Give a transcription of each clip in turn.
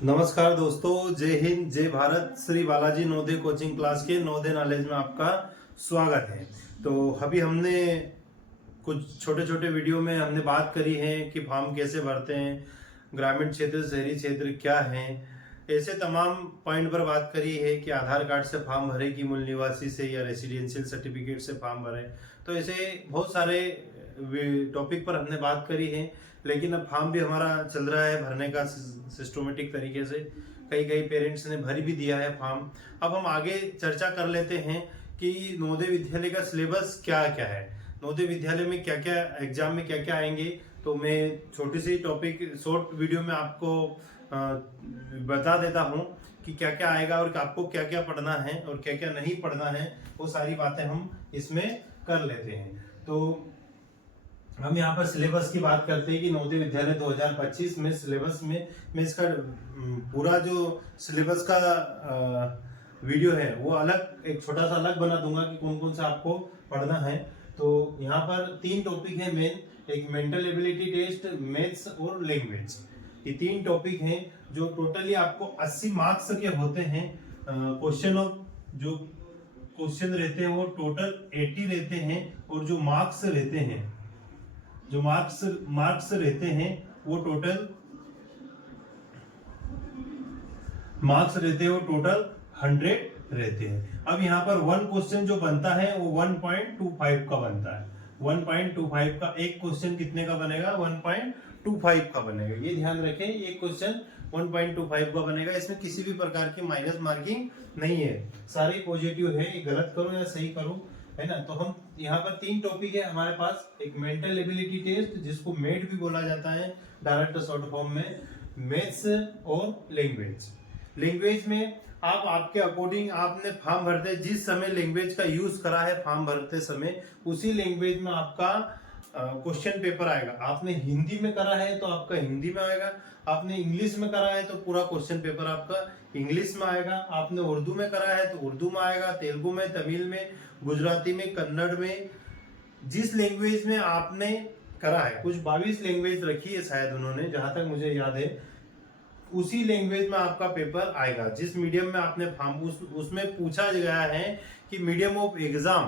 नमस्कार दोस्तों, जय हिंद, जय भारत। श्री बालाजी नवोदय कोचिंग क्लास के नवोदय नॉलेज में आपका स्वागत है। तो अभी हमने कुछ छोटे छोटे वीडियो में हमने बात करी है कि फॉर्म कैसे भरते हैं, ग्रामीण क्षेत्र शहरी क्षेत्र क्या है, ऐसे तमाम पॉइंट पर बात करी है कि आधार कार्ड से फॉर्म भरे कि मूल निवासी से या रेसिडेंशियल सर्टिफिकेट से फॉर्म भरे। तो ऐसे बहुत सारे टॉपिक पर हमने बात करी है। लेकिन अब फॉर्म भी हमारा चल रहा है भरने का सिस्टमेटिक तरीके से। कई कई पेरेंट्स ने भर भी दिया है फॉर्म। अब हम आगे चर्चा कर लेते हैं कि नवोदय विद्यालय का सिलेबस क्या क्या है, नवोदय विद्यालय में क्या क्या एग्जाम में क्या क्या आएंगे। तो मैं छोटी सी टॉपिक शॉर्ट वीडियो में आपको बता देता हूँ कि क्या क्या आएगा और आपको क्या क्या पढ़ना है और क्या क्या नहीं पढ़ना है। वो सारी बातें हम इसमें कर लेते हैं। तो हम यहाँ पर सिलेबस की बात करते हैं कि नवोदय विद्यालय 2025 में सिलेबस में मैं इसका पूरा जो सिलेबस का वीडियो है वो अलग एक छोटा सा अलग बना दूंगा कि कौन कौन सा आपको पढ़ना है। तो यहाँ पर 3 टॉपिक है मेन, एक मेंटल एबिलिटी टेस्ट, मैथ्स और लैंग्वेज। ये 3 टॉपिक हैं जो टोटली आपको 80 मार्क्स के होते हैं। क्वेश्चन ऑफ जो क्वेश्चन रहते हैं वो टोटल 80 रहते हैं और जो मार्क्स रहते हैं वो टोटल 100 रहते हैं। अब यहाँ पर 1 क्वेश्चन जो बनता है वो 1.25 का बनता है। 1.25 का एक क्वेश्चन कितने का बनेगा? 1.25 का बनेगा। ये ध्यान रखें, ये क्वेश्चन 1.25 का बनेगा। इसमें किसी भी प्रकार की माइनस मार्किंग नहीं है, सारी पॉजिटिव है। ये गलत करो या सही करो, है ना। तो हम यहाँ पर 3 टॉपिक है हमारे पास। एक मेंटल एबिलिटी टेस्ट जिसको मेट भी बोला जाता है डायरेक्ट शॉर्ट फॉर्म में, मैथ्स और लैंग्वेज में आप आपके अकॉर्डिंग आपने फॉर्म भरते जिस समय लैंग्वेज का यूज करा है फॉर्म भरते समय, उसी लैंग्वेज में आपका क्वेश्चन पेपर आएगा। आपने हिंदी में करा है तो आपका हिंदी में आएगा, आपने इंग्लिश में करा है तो पूरा क्वेश्चन पेपर आपका इंग्लिश में आएगा, आपने उर्दू में करा है तो उर्दू में आएगा, तेलुगु में, तमिल में, गुजराती में, कन्नड़ में, जिस लैंग्वेज में आपने करा है। कुछ 22 लैंग्वेज रखी है शायद उन्होंने, जहां तक मुझे याद है, उसी लैंग्वेज में आपका पेपर आएगा। जिस मीडियम में आपने फॉर्म उसमें पूछा गया है कि मीडियम ऑफ एग्जाम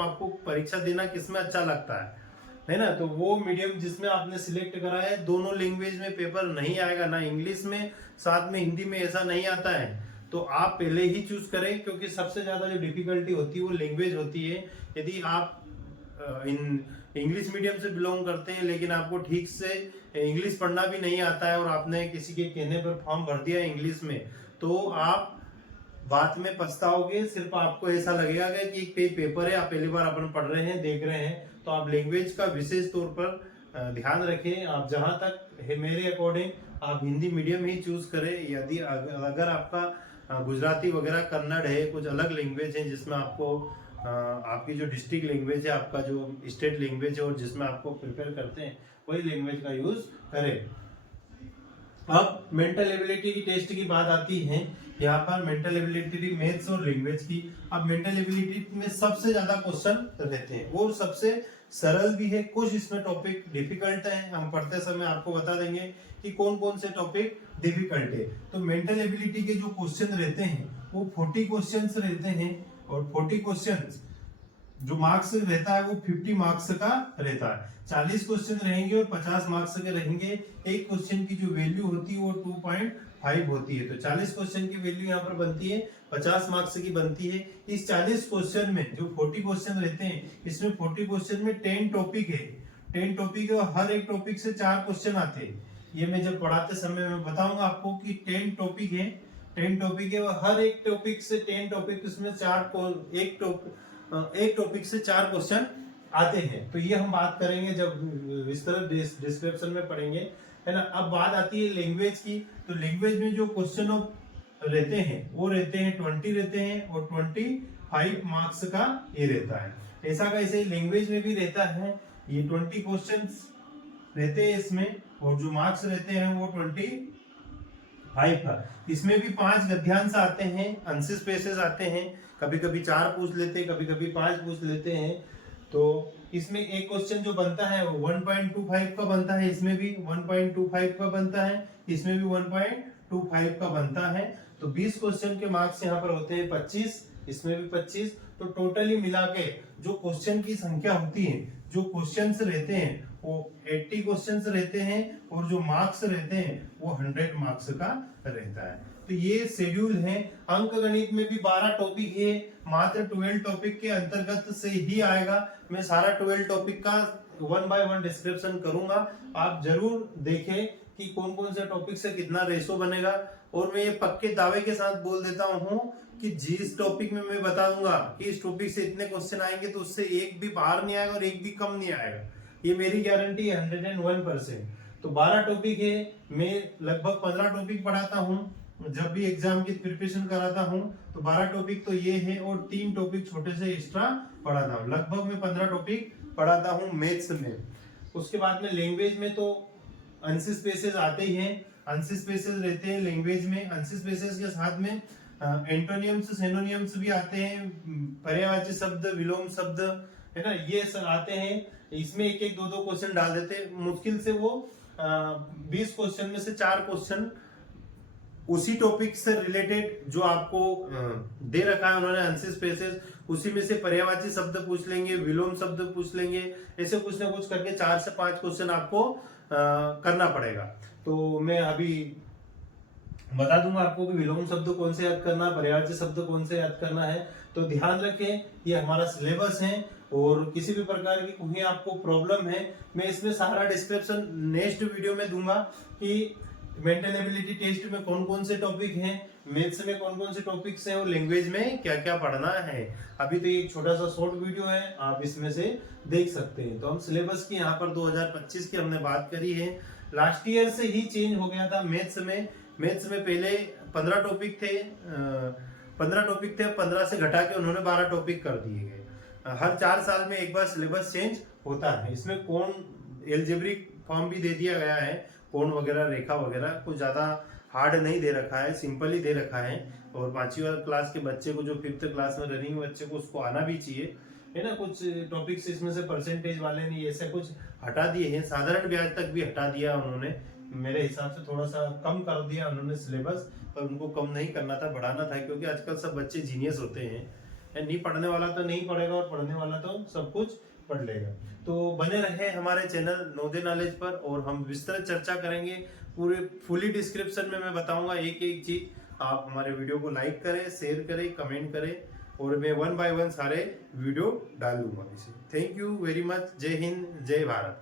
आपको परीक्षा देना किसमें अच्छा लगता है ना। तो वो मीडियम जिसमें आपने सिलेक्ट करा है, दोनों लैंग्वेज में पेपर नहीं आएगा, ना इंग्लिश में साथ में हिंदी में, ऐसा नहीं आता है। तो आप पहले ही चूज करें, क्योंकि सबसे ज्यादा जो डिफिकल्टी होती है वो लैंग्वेज होती है। यदि आप इंग्लिश मीडियम से बिलोंग करते हैं लेकिन आपको ठीक से इंग्लिश पढ़ना भी नहीं आता है और आपने किसी के कहने पर फॉर्म भर दिया इंग्लिश में, तो आप बाद में पछताओगे। सिर्फ आपको ऐसा लगेगा कि एक पेपर है, आप पहली बार अपन पढ़ रहे हैं, देख रहे हैं। तो आप लैंग्वेज का विशेष तौर पर ध्यान रखें। आप जहां तक है मेरे अकॉर्डिंग आप हिंदी मीडियम ही चूज करें। यदि अगर आपका गुजराती वगैरह कन्नड़ है, कुछ अलग लैंग्वेज है जिसमें आपको आपकी जो डिस्ट्रिक्ट लैंग्वेज है, आपका जो स्टेट लैंग्वेज है और जिसमें आपको प्रिपेयर करते हैं, वही लैंग्वेज का यूज करें। अब मेंटल एबिलिटी की टेस्ट की बात आती है। यहाँ पर मेंटल एबिलिटी मैथ्स और लैंग्वेज की। अब मेंटल एबिलिटी में सबसे ज्यादा क्वेश्चन रहते हैं और सबसे सरल भी है। कुछ इसमें टॉपिक डिफिकल्ट है, हम पढ़ते समय आपको बता देंगे कि कौन कौन से टॉपिक डिफिकल्ट है। तो मेंटल एबिलिटी के जो क्वेश्चन रहते हैं वो 40 क्वेश्चन रहते हैं और 40 क्वेश्चन जो मार्क्स रहता है वो 50 मार्क्स का रहता है। 40 क्वेश्चन रहेंगे और 50 मार्क्स के रहेंगे। एक क्वेश्चन की जो वैल्यू होती है वो 2.5 होती है। तो 40 क्वेश्चन की वैल्यू यहाँ पर बनती है 50 मार्क्स की बनती है। इस 40 क्वेश्चन में जो 40 क्वेश्चन रहते हैं, इसमें 40 क्वेश्चन में 10 टॉपिक है। 10 टॉपिक है और हर एक टॉपिक से 4 क्वेश्चन आते हैं। ये मैं जब पढ़ाते समय मैं बताऊंगा आपको कि 10 टॉपिक है, 10 टॉपिक है और हर एक टॉपिक से 10 टॉपिक उसमें एक टॉपिक से 4 क्वेश्चन आते हैं। तो ये हम बात करेंगे जब इस तरह डिस्क्रिप्शन में पढ़ेंगे, है ना। अब बात आती है लैंग्वेज की। तो लैंग्वेज में जो क्वेश्चन रहते हैं वो रहते हैं 20 रहते हैं और 25 मार्क्स का ये रहता है। ऐसा कैसे लैंग्वेज में भी रहता है, ये 20 क्वेश्चन रहते हैं इसमें और जो मार्क्स रहते हैं वो 25 का। इसमें भी 5 गद्यांश आते हैं, आंसर पेसेस आते हैं। कभी कभी 4 पूछ लेते हैं, कभी कभी 5 पूछ लेते हैं। तो इसमें एक क्वेश्चन जो बनता है वो 1.25 का बनता है, इसमें भी 1.25 का बनता है, इसमें भी 1.25 का बनता है। तो 20 क्वेश्चन के मार्क्स यहाँ पर होते हैं 25, इसमें भी 25। तो टोटली मिला के जो क्वेश्चन की संख्या होती है, जो क्वेश्चंस रहते हैं वो 80 क्वेश्चंस रहते हैं और जो मार्क्स रहते हैं वो 100 मार्क्स का रहता है। तो ये शेड्यूल है। अंक गणित में भी 12 टॉपिक है, मात्र 12 टॉपिक के अंतर्गत से ही आएगा। मैं सारा 12 टॉपिक का 1 बाय 1 डिस्क्रिप्शन करूंगा, आप जरूर देखें कि कौन कौन से टॉपिक से कितना रेशो बनेगा। और मैं ये पक्के दावे के साथ बोल देता हूं कि जिस टॉपिक में मैं बता दूंगा कि इस टॉपिक से इतने क्वेश्चन आएंगे तो उससे एक भी बाहर नहीं आएगा और एक भी कम नहीं आएगा, ये मेरी गारंटी है 101%। तो 12 टॉपिक है, मैं लगभग 15 टॉपिक पढ़ाता हूँ जब भी एग्जाम की प्रिपरेशन कराता हूँ। तो 12 टॉपिक तो ये है और 3 टॉपिक छोटे से एक्स्ट्रा पढ़ाता हूँ। लगभग मैं 15 टॉपिक पढ़ाता हूँ मैथ्स में। उसके बाद में लैंग्वेज में तो ANSYS पेसेज आते ही हैं, ANSYS पेसेज रहते हैं लैंग्वेज में। ANSYS पेसेज के साथ में एंटोनियम्स सिनोनियम्स भी आते हैं, पर्यायवाची शब्द, विलोम शब्द, है ना, ये सब आते हैं। इसमें एक एक दो दो क्वेश्चन डाल देते हैं। मुश्किल से वो 20 क्वेश्चन में से 4 क्वेश्चन उसी टॉपिक से रिलेटेड जो आपको दे रखा है उन्होंने ANSYS पेसेज, उसी में से पर्यायवाची शब्द पूछ लेंगे, विलोम शब्द पूछ लेंगे, ऐसे कुछ ना कुछ करके 4 से 5 क्वेश्चन आपको करना पड़ेगा। तो मैं अभी बता दूंगा आपको कि विलोम शब्द कौन से याद करना, पर्यायवाची शब्द कौन से याद करना है। तो ध्यान रखें, ये हमारा सिलेबस है और किसी भी प्रकार की कोई आपको प्रॉब्लम है, मैं इसमें सारा डिस्क्रिप्शन नेक्स्ट वीडियो में दूंगा कि मेंटल एबिलिटी टेस्ट में कौन कौन से टॉपिक हैं, मैथ्स में कौन कौन से टॉपिक्स हैं और लैंग्वेज में क्या क्या पढ़ना है। अभी तो ये एक छोटा सा शॉर्ट वीडियो है, आप इसमें से देख सकते हैं। तो हम सिलेबस की यहाँ पर 2025 की हमने बात करी है। लास्ट ईयर से ही चेंज हो गया था मैथ्स में। मैथ्स में पहले 15 टॉपिक थे, 15 से घटा के उन्होंने 12 टॉपिक कर दिए गए। हर 4 साल में एक बार सिलेबस चेंज होता है। इसमें कोण एल्जेब्रिक फॉर्म भी दे दिया गया है, कोण वगैरह, रेखा वगैरह, कुछ ज्यादा हार्ड नहीं दे रखा है, सिंपल ही दे रखा है। और 5वीं क्लास के बच्चे को, जो 5th क्लास में रनिंग बच्चे को, उसको आना भी चाहिए, है ना। कुछ टॉपिक्स इसमें से परसेंटेज वाले नहीं, ऐसे कुछ हटा दिए हैं। साधारण ब्याज तक भी हटा दिया उन्होंने, मेरे हिसाब से थोड़ा सा कम कर दिया उन्होंने सिलेबस, पर उनको कम नहीं करना था, बढ़ाना था, क्योंकि आजकल सब बच्चे जीनियस होते हैं। नहीं पढ़ने वाला तो नहीं पढ़ेगा और पढ़ने वाला तो सब कुछ पढ़ लेगा। तो बने रहे हमारे चैनल नवोदय नॉलेज पर और हम विस्तृत चर्चा करेंगे। पूरे फुली डिस्क्रिप्शन में मैं बताऊंगा एक एक चीज। आप हमारे वीडियो को लाइक करें, शेयर करें, कमेंट करें और मैं 1 बाय 1 सारे वीडियो डाल दूंगा इसे। Thank you very much. जय हिंद, जय भारत।